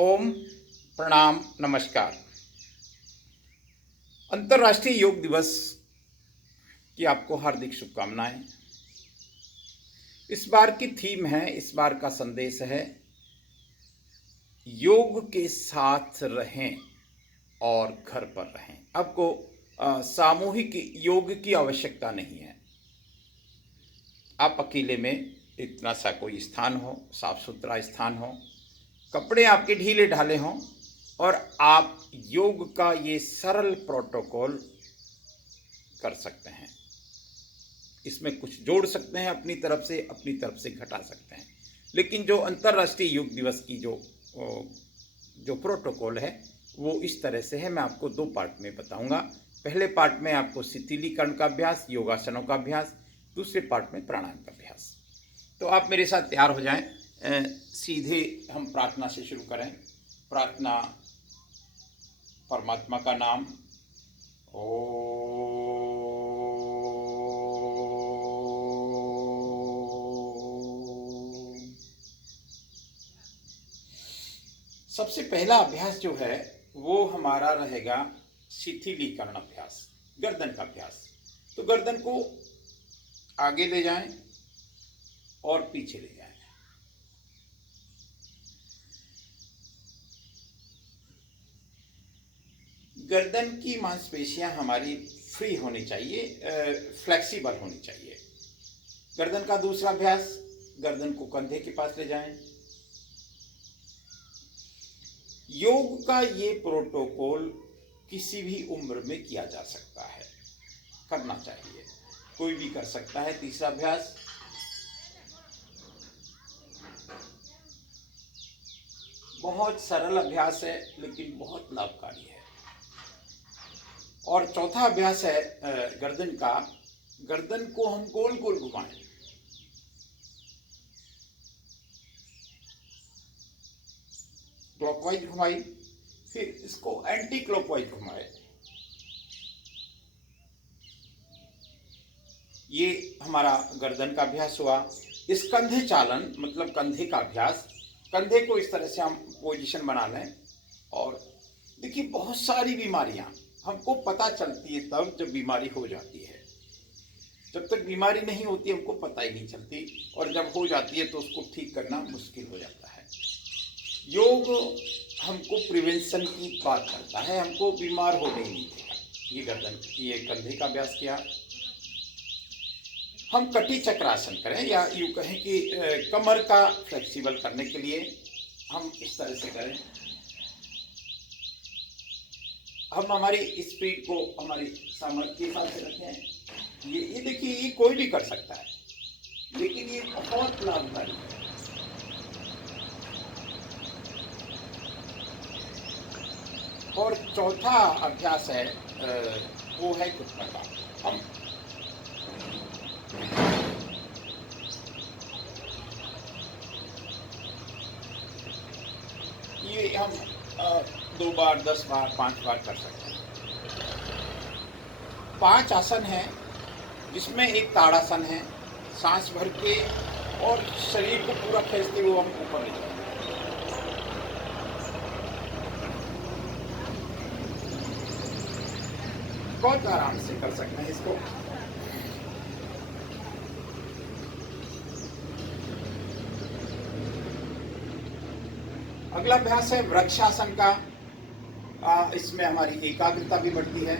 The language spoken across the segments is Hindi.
ओम प्रणाम नमस्कार। अंतर्राष्ट्रीय योग दिवस की आपको हार्दिक शुभकामनाएं। इस बार की थीम है, इस बार का संदेश है, योग के साथ रहें और घर पर रहें। आपको सामूहिक योग की आवश्यकता नहीं है। आप अकेले में इतना सा कोई स्थान हो, साफ सुथरा स्थान हो, कपड़े आपके ढीले ढाले हों और आप योग का ये सरल प्रोटोकॉल कर सकते हैं। इसमें कुछ जोड़ सकते हैं अपनी तरफ से घटा सकते हैं। लेकिन जो अंतर्राष्ट्रीय योग दिवस की जो प्रोटोकॉल है वो इस तरह से है। मैं आपको दो पार्ट में बताऊंगा। पहले पार्ट में आपको शिथिलीकरण का अभ्यास, योगासनों का अभ्यास, दूसरे पार्ट में प्राणायाम का अभ्यास। तो आप मेरे साथ तैयार हो जाएं। सीधे हम प्रार्थना से शुरू करें। प्रार्थना परमात्मा का नाम। ओ सबसे पहला अभ्यास जो है वो हमारा रहेगा शिथिलीकरण अभ्यास, गर्दन का अभ्यास। तो गर्दन को आगे ले जाएं और पीछे ले जाएं। गर्दन की मांसपेशियां हमारी फ्री होनी चाहिए, फ्लेक्सिबल होनी चाहिए। गर्दन का दूसरा अभ्यास, गर्दन को कंधे के पास ले जाएं। योग का ये प्रोटोकॉल किसी भी उम्र में किया जा सकता है, करना चाहिए, कोई भी कर सकता है। तीसरा अभ्यास, बहुत सरल अभ्यास है लेकिन बहुत लाभकारी है। और चौथा अभ्यास है गर्दन का। गर्दन को हम गोल गोल घुमाएं। क्लॉकवाइज घुमाई, फिर इसको एंटी क्लॉकवाइज घुमाए। ये हमारा गर्दन का अभ्यास हुआ। इस कंधे चालन मतलब कंधे का अभ्यास, कंधे को इस तरह से हम पोजीशन बना लें। और देखिए, बहुत सारी बीमारियां हमको पता चलती है तब जब बीमारी हो जाती है। जब तक बीमारी नहीं होती हमको पता ही नहीं चलती, और जब हो जाती है तो उसको ठीक करना मुश्किल हो जाता है। योग हमको प्रिवेंशन की बात करता है, हमको बीमार होने नहीं देगा। ये कंधे का अभ्यास किया। हम कटी चक्रासन करें, या यूँ कहें कि कमर का फ्लेक्सिबल करने के लिए हम इस तरह से करें। हम हमारी स्पीड को हमारी सामर्थ्य के हिसाब से रखें। ये देखिए, ये कोई भी कर सकता है लेकिन ये बहुत लाभकारी है। और चौथा अभ्यास है वो है घुटना का। हम ये हम 2 बार, 10 बार, 5 बार कर सकते हैं। 5 आसन हैं जिसमें एक ताड़ासन है। सांस भर के और शरीर को पूरा खींचते हुए हम ऊपर ले जाएंगे। बहुत आराम से कर सकते हैं इसको। अगला अभ्यास है वृक्षासन का। इसमें हमारी एकाग्रता भी बढ़ती है।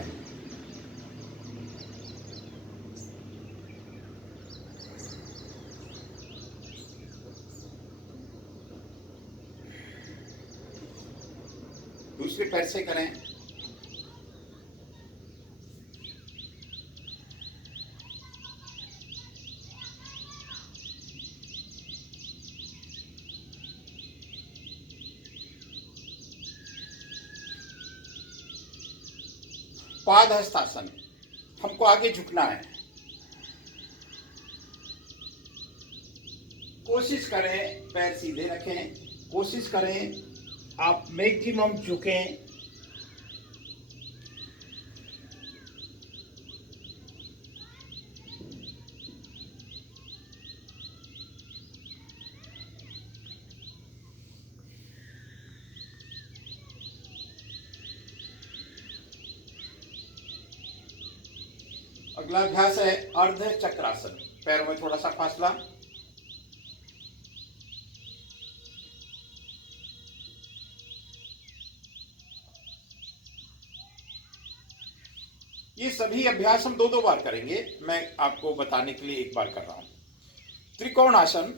दूसरे पैर से करें। पाद हस्तासन, हमको आगे झुकना है। कोशिश करें पैर सीधे रखें, कोशिश करें आप मैक्सिमम झुकें। अगला अभ्यास है अर्ध चक्रासन। पैरों में थोड़ा सा फासला। ये सभी अभ्यास हम 2-2 बार करेंगे। मैं आपको बताने के लिए एक बार कर रहा हूं। त्रिकोणासन,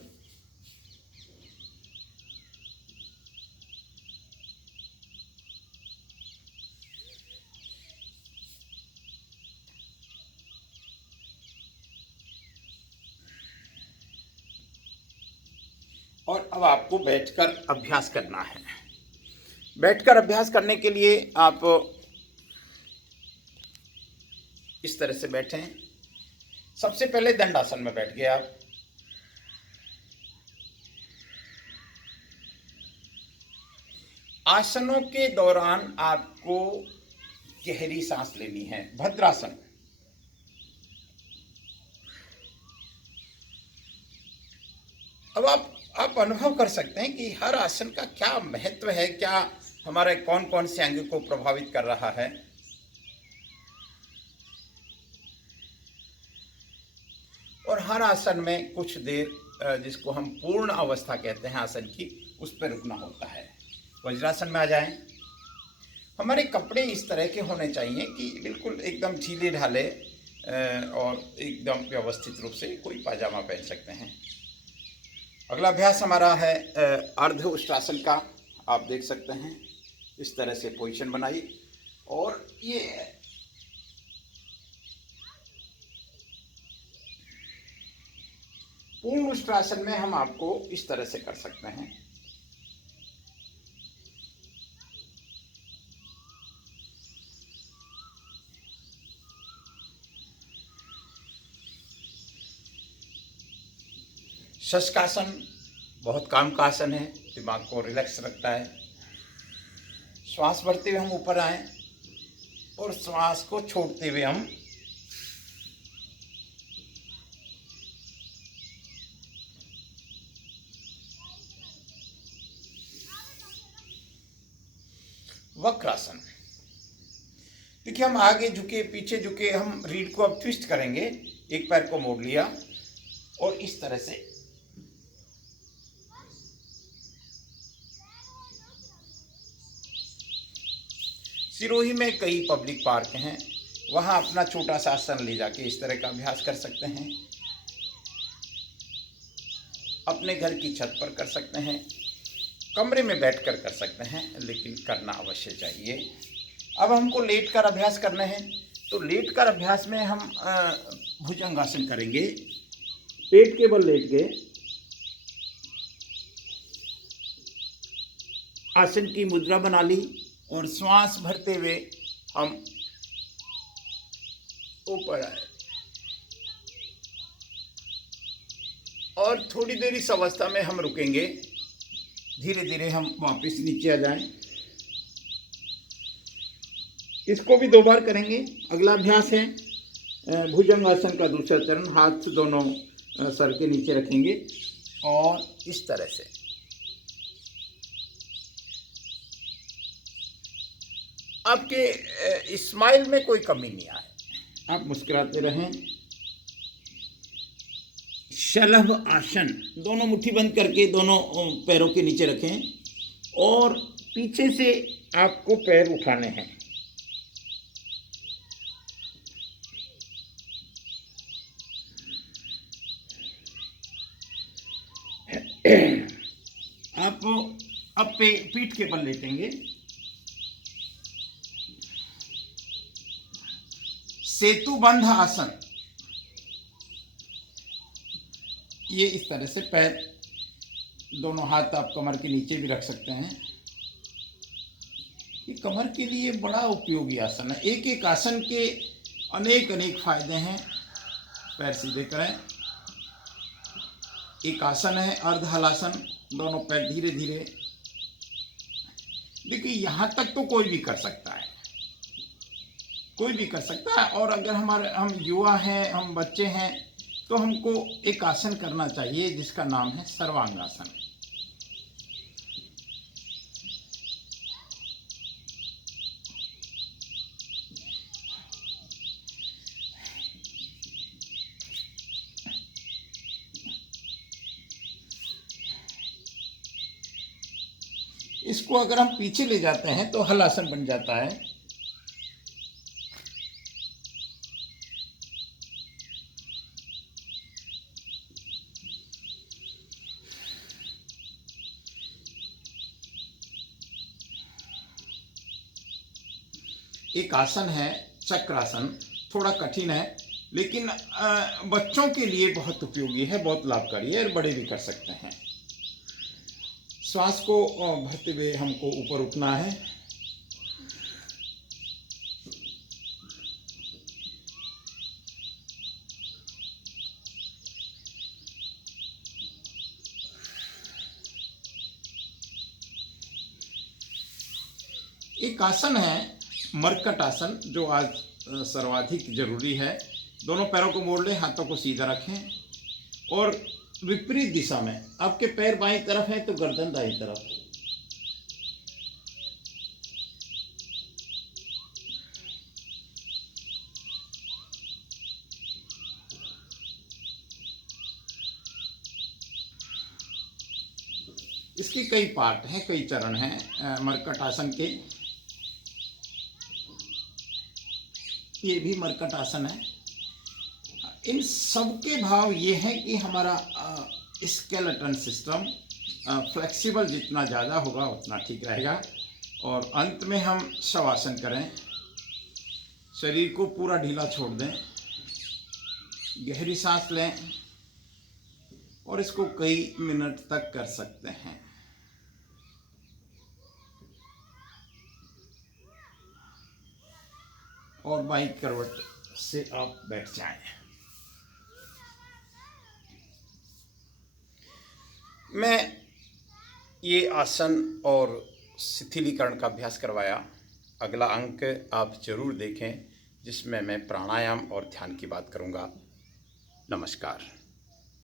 और अब आपको बैठकर अभ्यास करना है। बैठकर अभ्यास करने के लिए आप इस तरह से बैठें। सबसे पहले दंडासन में बैठ गए आप। आसनों के दौरान आपको गहरी सांस लेनी है। भद्रासन, अब आप अनुभव कर सकते हैं कि हर आसन का क्या महत्व है, क्या हमारे कौन कौन से अंग को प्रभावित कर रहा है। और हर आसन में कुछ देर, जिसको हम पूर्ण अवस्था कहते हैं आसन की, उस पर रुकना होता है। वज्रासन में आ जाएं। हमारे कपड़े इस तरह के होने चाहिए कि बिल्कुल एकदम ढीले ढाले और एकदम व्यवस्थित रूप से कोई पाजामा पहन सकते हैं। अगला अभ्यास हमारा है अर्ध उष्ट्रासन का। आप देख सकते हैं इस तरह से पोजीशन बनाई, और ये पूर्ण उष्ट्रासन में हम आपको इस तरह से कर सकते हैं। शशकासन बहुत काम का आसन है, दिमाग को रिलैक्स रखता है। श्वास भरते हुए हम ऊपर आए और श्वास को छोड़ते हुए हम वक्रासन। देखिए, हम आगे झुके पीछे झुके, हम रीढ़ को अब ट्विस्ट करेंगे। एक पैर को मोड़ लिया और इस तरह से सिरोही में कई पब्लिक पार्क हैं, वहाँ अपना छोटा सा आसन ले जाके इस तरह का अभ्यास कर सकते हैं। अपने घर की छत पर कर सकते हैं, कमरे में बैठकर कर सकते हैं, लेकिन करना अवश्य चाहिए। अब हमको लेटकर अभ्यास करना है, तो लेटकर अभ्यास में हम भुजंगासन करेंगे। पेट के बल लेट के आसन की मुद्रा बना ली और श्वास भरते हुए हम ऊपर आए और थोड़ी देर इस अवस्था में हम रुकेंगे। धीरे धीरे हम वापस नीचे आ जाएं। इसको भी 2 बार करेंगे। अगला अभ्यास है भुजंगासन का दूसरा चरण। हाथ दोनों सर के नीचे रखेंगे और इस तरह से आपके स्माइल में कोई कमी नहीं आए, आप मुस्कुराते रहें। शलभ आसन, दोनों मुट्ठी बंद करके दोनों पैरों के नीचे रखें और पीछे से आपको पैर उठाने हैं। आप अब पीठ के बल लेटेंगे। सेतु बंध आसन, ये इस तरह से पैर, दोनों हाथ आप कमर के नीचे भी रख सकते हैं। ये कमर के लिए बड़ा उपयोगी आसन है। एक एक आसन के अनेक अनेक फायदे हैं। पैर सीधे करें। एक आसन है अर्ध हलासन, दोनों पैर धीरे धीरे। देखिए, यहाँ तक तो कोई भी कर सकता है, कोई भी कर सकता है। और अगर हम युवा हैं, हम बच्चे हैं, तो हमको एक आसन करना चाहिए जिसका नाम है सर्वांगासन। इसको अगर हम पीछे ले जाते हैं तो हलासन बन जाता है। एक आसन है चक्रासन, थोड़ा कठिन है लेकिन बच्चों के लिए बहुत उपयोगी है, बहुत लाभकारी है और बड़े भी कर सकते हैं। श्वास को भरते हुए हमको ऊपर उठना है। एक आसन है मरकट आसन, जो आज सर्वाधिक जरूरी है। दोनों पैरों को मोड़ लें, हाथों को सीधा रखें और विपरीत दिशा में, आपके पैर बाईं तरफ है तो गर्दन दाईं तरफ। इसके कई पार्ट हैं, कई चरण हैं मरकट आसन के। ये भी मरकट आसन है। इन सब के भाव ये है कि हमारा स्केलेटन सिस्टम फ्लेक्सिबल जितना ज़्यादा होगा उतना ठीक रहेगा। और अंत में हम शवासन करें, शरीर को पूरा ढीला छोड़ दें, गहरी सांस लें और इसको कई मिनट तक कर सकते हैं। और बाईं करवट से आप बैठ जाएं। मैं ये आसन और शिथिलीकरण का अभ्यास करवाया। अगला अंक आप जरूर देखें जिसमें मैं प्राणायाम और ध्यान की बात करूंगा। नमस्कार।